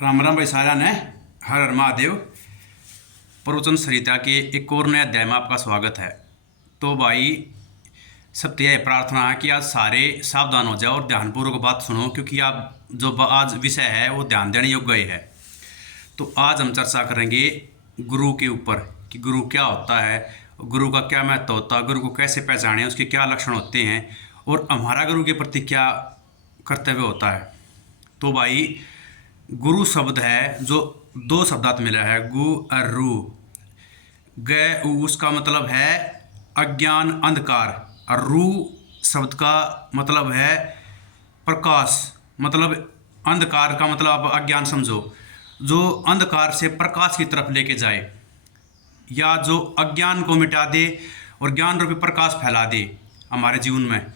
राम राम भाई सारा ने। हर हर महादेव। प्रवचन संहिता के एक और नए अध्याय में आपका स्वागत है। तो भाई सबसे यह प्रार्थना है कि आज सारे सावधान हो जाओ और ध्यानपूर्वक बात सुनो, क्योंकि आप जो आज विषय है वो ध्यान देने योग्य है। तो आज हम चर्चा करेंगे गुरु के ऊपर कि गुरु क्या होता है, गुरु का क्या महत्व होता है, गुरु को कैसे पहचानें, उसके क्या लक्षण होते हैं और हमारा गुरु के प्रति क्या कर्तव्य होता है। तो भाई गुरु शब्द है जो दो शब्दात मिला है, गु और रू। ग उसका मतलब है अज्ञान अंधकार और रू शब्द का मतलब है प्रकाश। मतलब अंधकार का मतलब आप अज्ञान समझो, जो अंधकार से प्रकाश की तरफ लेके जाए या जो अज्ञान को मिटा दे और ज्ञान रूपी प्रकाश फैला दे हमारे जीवन में,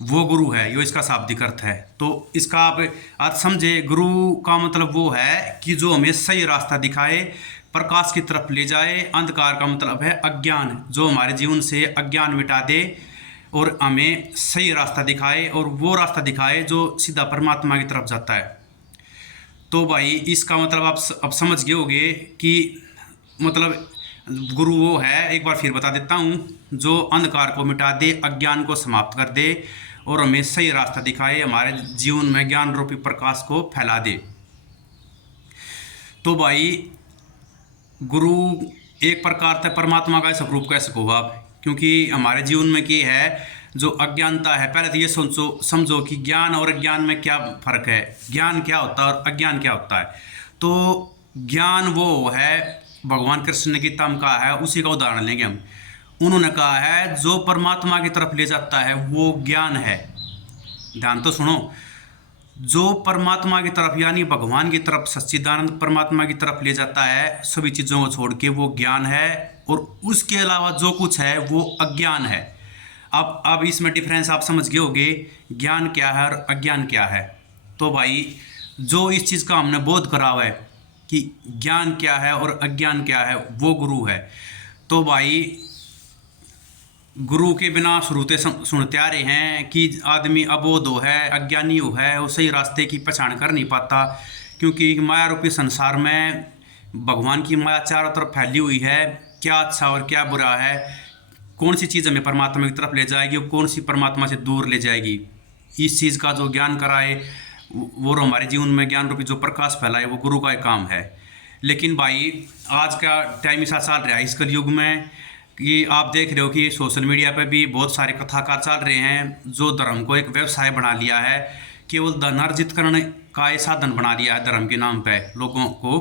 वो गुरु है। यो इसका शाब्दिक अर्थ है। तो इसका आप अर्थ समझे। गुरु का मतलब वो है कि जो हमें सही रास्ता दिखाए, प्रकाश की तरफ ले जाए। अंधकार का मतलब है अज्ञान, जो हमारे जीवन से अज्ञान मिटा दे और हमें सही रास्ता दिखाए, और वो रास्ता दिखाए जो सीधा परमात्मा की तरफ जाता है। तो भाई इसका मतलब आप अब समझ गए होंगे कि मतलब गुरु वो है, एक बार फिर बता देता हूँ, जो अंधकार को मिटा दे, अज्ञान को समाप्त कर दे और हमें सही रास्ता दिखाए, हमारे जीवन में ज्ञान रूपी प्रकाश को फैला दे। तो भाई गुरु एक प्रकार से परमात्मा का स्वरूप कह सको आप, क्योंकि हमारे जीवन में क्या है, जो अज्ञानता है। पहले तो ये समझो कि ज्ञान और अज्ञान में क्या फर्क है, ज्ञान क्या होता है और अज्ञान क्या होता है। तो ज्ञान वो है, भगवान कृष्ण ने गीता में कहा है, उसी का उदाहरण लेंगे हम। उन्होंने कहा है जो परमात्मा की तरफ ले जाता है वो ज्ञान है। ध्यान तो सुनो, जो परमात्मा की तरफ यानी भगवान की तरफ, सच्चिदानंद परमात्मा की तरफ ले जाता है सभी चीज़ों को छोड़ के, वो ज्ञान है। और उसके अलावा जो कुछ है वो अज्ञान है। अब इसमें डिफरेंस आप समझ गए होंगे, ज्ञान क्या है और अज्ञान क्या है। तो भाई जो इस चीज़ का हमने बोध करा हुआ है कि ज्ञान क्या है और अज्ञान क्या है, वो गुरु है। तो भाई गुरु के बिना श्रुते सुनते आ रहे हैं कि आदमी अबोध हो है, अज्ञानी हो है, वो सही रास्ते की पहचान कर नहीं पाता, क्योंकि माया रूपी संसार में भगवान की माया चारों तरफ फैली हुई है। क्या अच्छा और क्या बुरा है, कौन सी चीज़ हमें परमात्मा की तरफ ले जाएगी और कौन सी परमात्मा से दूर ले जाएगी, इस चीज़ का जो ज्ञान कराए वो हमारे जीवन में ज्ञान रूपी जो प्रकाश फैलाए, वो गुरु का एक काम है। लेकिन भाई आज का टाइम ऐसा चल रहा है इस कलयुग में कि आप देख रहे हो कि सोशल मीडिया पे भी बहुत सारे कथाकार चल रहे हैं जो धर्म को एक व्यवसाय बना लिया है, केवल धन अर्जित करने का एक साधन बना लिया है धर्म के नाम पे लोगों को।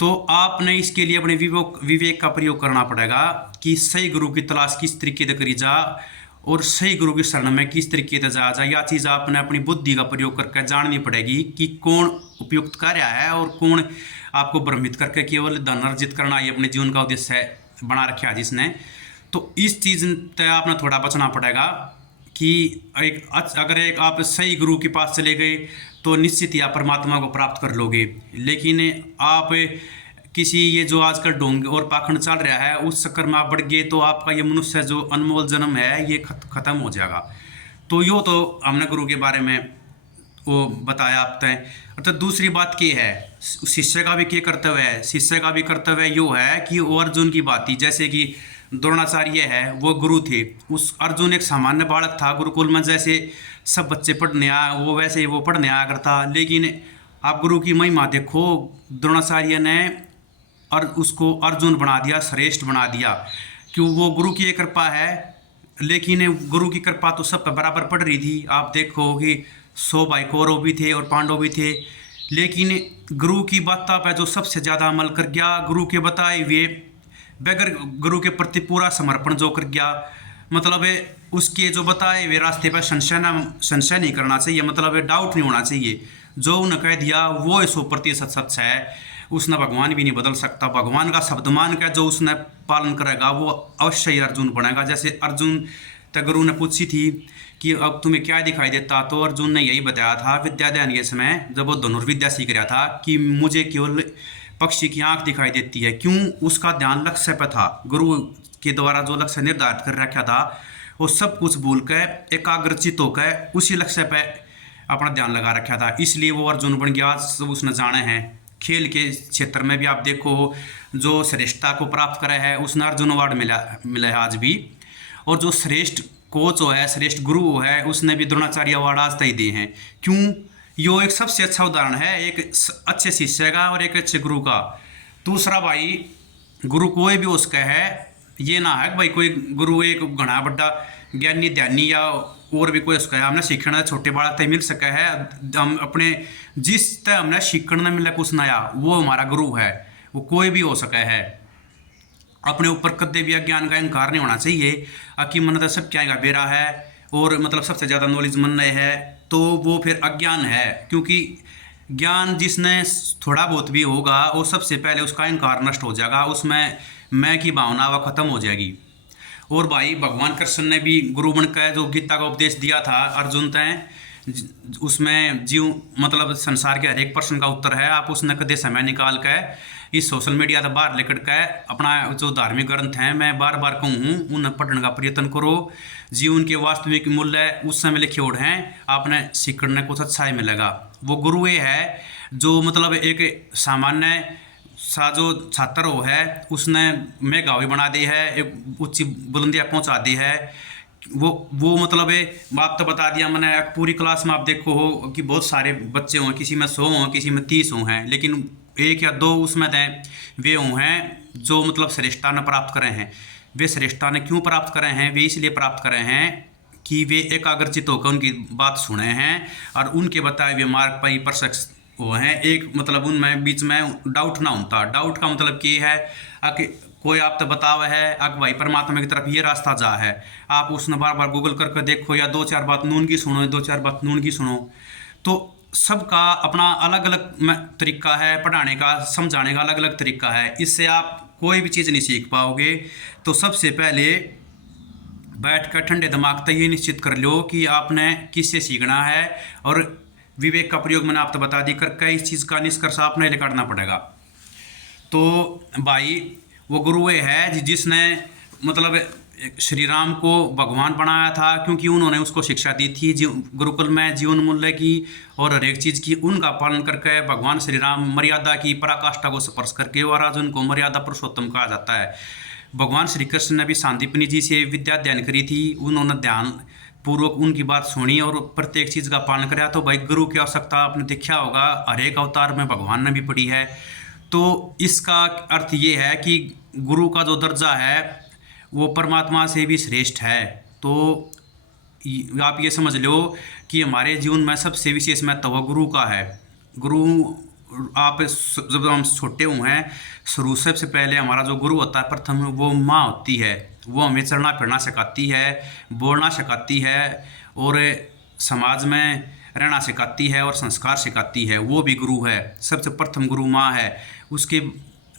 तो आपने इसके लिए अपने विवेक का प्रयोग करना पड़ेगा कि सही गुरु की तलाश किस तरीके से करी जा और सही गुरु की शरण में किस तरीके से जा जा। यह चीज़ आपने अपनी बुद्धि का प्रयोग करके जाननी पड़ेगी कि कौन उपयुक्त कार्य है और कौन आपको भ्रमित करके केवल धन अर्जित करना ही अपने जीवन का उद्देश्य बना रखा है जिसने। तो इस चीज़ से आपने थोड़ा बचना पड़ेगा कि अगर आप सही गुरु के पास चले गए तो निश्चित ही आप परमात्मा को प्राप्त कर लोगे। लेकिन आप किसी ये जो आजकल ढोंग और पाखंड चल रहा है उस चक्कर में आप बढ़ गए तो आपका ये मनुष्य जो अनमोल जन्म है ये खत्म हो जाएगा। तो यो तो हमने गुरु के बारे में वो बताया आप तय। तो दूसरी बात क्या है, शिष्य का भी क्या कर्तव्य है। शिष्य का भी कर्तव्य यो है कि वो अर्जुन की बात, जैसे कि द्रोणाचार्य है वो गुरु थे, उस अर्जुन एक सामान्य बालक था गुरुकुल में, जैसे सब बच्चे पढ़ने आया वो वैसे वो पढ़ने आया करता। लेकिन आप गुरु की महिमा देखो, द्रोणाचार्य ने और उसको अर्जुन बना दिया, श्रेष्ठ बना दिया, क्यों? वो गुरु की एक कृपा है। लेकिन गुरु की कृपा तो सब पर बराबर पड़ रही थी। आप देखो कि 100 भाई कौरव भी थे और पांडव भी थे, लेकिन गुरु की बातों पर जो सबसे ज़्यादा अमल कर गया, गुरु के बताए हुए बगैर गुरु के प्रति पूरा समर्पण जो कर गया, मतलब उसके जो बताए हुए रास्ते पर संशय नहीं करना चाहिए, मतलब डाउट नहीं होना चाहिए। जो उन्हें कह दिया वो 100% सच है, उसने भगवान भी नहीं बदल सकता। भगवान का शब्द मान कर जो उसने पालन करेगा वो अवश्य ही अर्जुन बनेगा। जैसे अर्जुन तक गुरु ने पूछी थी कि अब तुम्हें क्या दिखाई देता, तो अर्जुन ने यही बताया था विद्यादान के समय जब वो धनुर्विद्या सीख रहा था कि मुझे केवल पक्षी की आंख दिखाई देती है। क्यों? उसका ध्यान लक्ष्य पर था, गुरु के द्वारा जो लक्ष्य निर्धारित कर रखा था वो सब कुछ भूल कर एकाग्रचित होकर उसी लक्ष्य पर अपना ध्यान लगा रखा था, इसलिए वो अर्जुन बन गया। सब उसने जाने हैं खेल के क्षेत्र में भी आप देखो, जो श्रेष्ठता को प्राप्त करे है उसने अर्जुन अवार्ड मिला है आज भी। और जो श्रेष्ठ कोच हो है, श्रेष्ठ गुरु है, उसने भी द्रोणाचार्य अवार्ड आज तक दिए हैं। क्यों? यो एक सबसे अच्छा उदाहरण है एक अच्छे शिष्य का और एक अच्छे गुरु का। दूसरा भाई, गुरु कोई भी उसका है, ये ना है कि भाई कोई गुरु एक घना बड़ा ज्ञानी ध्यानी या और भी कोई उसका है। हमने सीखना छोटे बालक तक मिल सका है, हम अपने जिस तक हमने सीखना मिला कुछ नया, वो हमारा गुरु है। वो कोई भी हो सका है। अपने ऊपर कदे भी अज्ञान का अहंकार नहीं होना चाहिए। अकी मन तो सब क्या बेरा है और मतलब सबसे ज़्यादा नॉलेज मन रहे है, तो वो फिर अज्ञान है। क्योंकि ज्ञान जिसने थोड़ा बहुत भी होगा, वो सबसे पहले उसका अहंकार नष्ट हो जाएगा, उसमें मैं की भावना वह खत्म हो जाएगी। और भाई भगवान कृष्ण ने भी गुरु बनकर जो गीता का उपदेश दिया था अर्जुन तय, उसमें जीव मतलब संसार के हर एक प्रश्न का उत्तर है। आप उसने कदे समय निकाल कर इस सोशल मीडिया से बाहर लेकर के अपना जो धार्मिक ग्रंथ हैं, मैं बार बार कहूँ उन्हें पढ़ने का प्रयत्न करो। जीवन के वास्तविक मूल्य उस समय लिखे उड़ हैं, आपने सीखने कुछ अच्छा ही मिलेगा। वो गुरु ये है जो मतलब एक सामान्य सा जो छात्र हो है, उसने मेघावी बना दी है, एक ऊंची बुलंदियाँ पहुंचा दी है। वो मतलब बात तो बता दिया मैंने। पूरी क्लास में आप देखो हो कि बहुत सारे बच्चे हों, किसी में 100 हों, किसी में 30 हों हैं, लेकिन 1 या 2 उसमें दें वे हों हैं जो मतलब श्रेष्ठता ने प्राप्त करे हैं। वे श्रेष्ठता ने क्यों प्राप्त करे हैं? वे इसलिए प्राप्त करे हैं कि वे एकाग्रचित होकर उनकी बात सुने हैं और उनके बताए हुए मार्ग पर ही परफेक्ट वो हैं। एक मतलब उनमें बीच में डाउट ना होता। डाउट का मतलब क्या है कि कोई आप तो बतावा है कि भाई परमात्मा की तरफ ये रास्ता जा है, आप उसने बार बार गूगल करके देखो या 2-4 बात नून की सुनो, 2-4 बात नून की सुनो। तो सबका अपना अलग अलग तरीका है पढ़ाने का, समझाने का अलग अलग तरीका है। इससे आप कोई भी चीज़ नहीं सीख पाओगे। तो सबसे पहले बैठ कर ठंडे दिमाग तक ये निश्चित कर लो कि आपने किससे सीखना है, और विवेक का प्रयोग मैंने आपको बता दी करके इस चीज़ का निष्कर्ष आपने निकालना पड़ेगा। तो भाई वो गुरु ये है जिसने मतलब श्री राम को भगवान बनाया था, क्योंकि उन्होंने उसको शिक्षा दी थी गुरुकुल में जीवन मूल्य की और हर एक चीज़ की उनका पालन करके भगवान श्री राम मर्यादा की पराकाष्ठा को स्पर्श करके और आज उनको मर्यादा पुरुषोत्तम कहा जाता है। भगवान श्री कृष्ण ने भी सांदीपनी जी से विद्या अध्ययन करी थी, उन्होंने ध्यान पूर्वक उनकी बात सुनी और प्रत्येक चीज़ का पालन कराया। तो भाई गुरु की आवश्यकता आपने देखा होगा हर एक अवतार में भगवान ने भी पढ़ी है। तो इसका अर्थ ये है कि गुरु का जो दर्जा है वो परमात्मा से भी श्रेष्ठ है। तो आप ये समझ लो कि हमारे जीवन में सबसे विशेष महत्व गुरु का है। गुरु आप जब हम छोटे हुए हैं, शुरू सबसे पहले हमारा जो गुरु होता है प्रथम, वो माँ होती है। वो हमें चलना फिरना सिखाती है, बोलना सिखाती है और समाज में रहना सिखाती है और संस्कार सिखाती है। वो भी गुरु है। सबसे प्रथम गुरु माँ है। उसके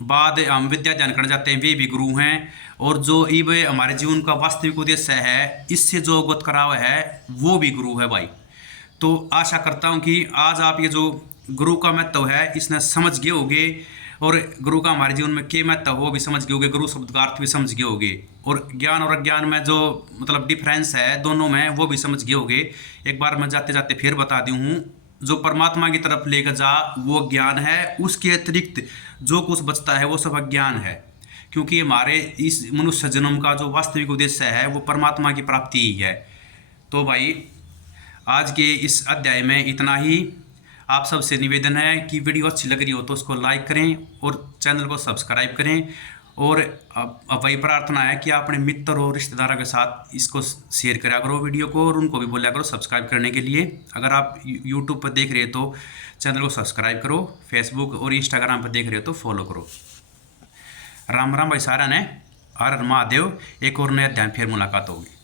बाद हम विद्या अध्ययन करने जाते हैं, वे भी गुरु हैं। और जो ये हमारे जीवन का वास्तविक उद्देश्य है, इससे जो अवगत करा हुआ है, वो भी गुरु है भाई। तो आशा करता हूँ कि आज आप ये जो गुरु का महत्व है इसने समझ गए होगे, और गुरु का हमारे जीवन में क्या महत्व वो भी समझ गए होगे, गुरु शब्द का अर्थ भी समझ गए होगे, और ज्ञान और अज्ञान में जो मतलब डिफरेंस है दोनों में वो भी समझ गए होगे। एक बार मैं जाते जाते फिर बता दी हूँ, जो परमात्मा की तरफ लेकर जा वो ज्ञान है, उसके अतिरिक्त जो कुछ बचता है वो सब अज्ञान है। क्योंकि हमारे इस मनुष्य जन्म का जो वास्तविक उद्देश्य है वो परमात्मा की प्राप्ति ही है। तो भाई आज के इस अध्याय में इतना ही। आप सबसे निवेदन है कि वीडियो अच्छी लग रही हो तो उसको लाइक करें और चैनल को सब्सक्राइब करें। और अब वही प्रार्थना है कि अपने मित्र और रिश्तेदारों के साथ इसको शेयर करा करो वीडियो को, और उनको भी बोला करो सब्सक्राइब करने के लिए। अगर आप यूट्यूब पर देख रहे हो तो चैनल को सब्सक्राइब करो, फेसबुक और इंस्टाग्राम पर देख रहे हो तो फॉलो करो। राम राम भाई सारा ने, हर हर महादेव। एक और नए अध्याय फिर मुलाकात होगी।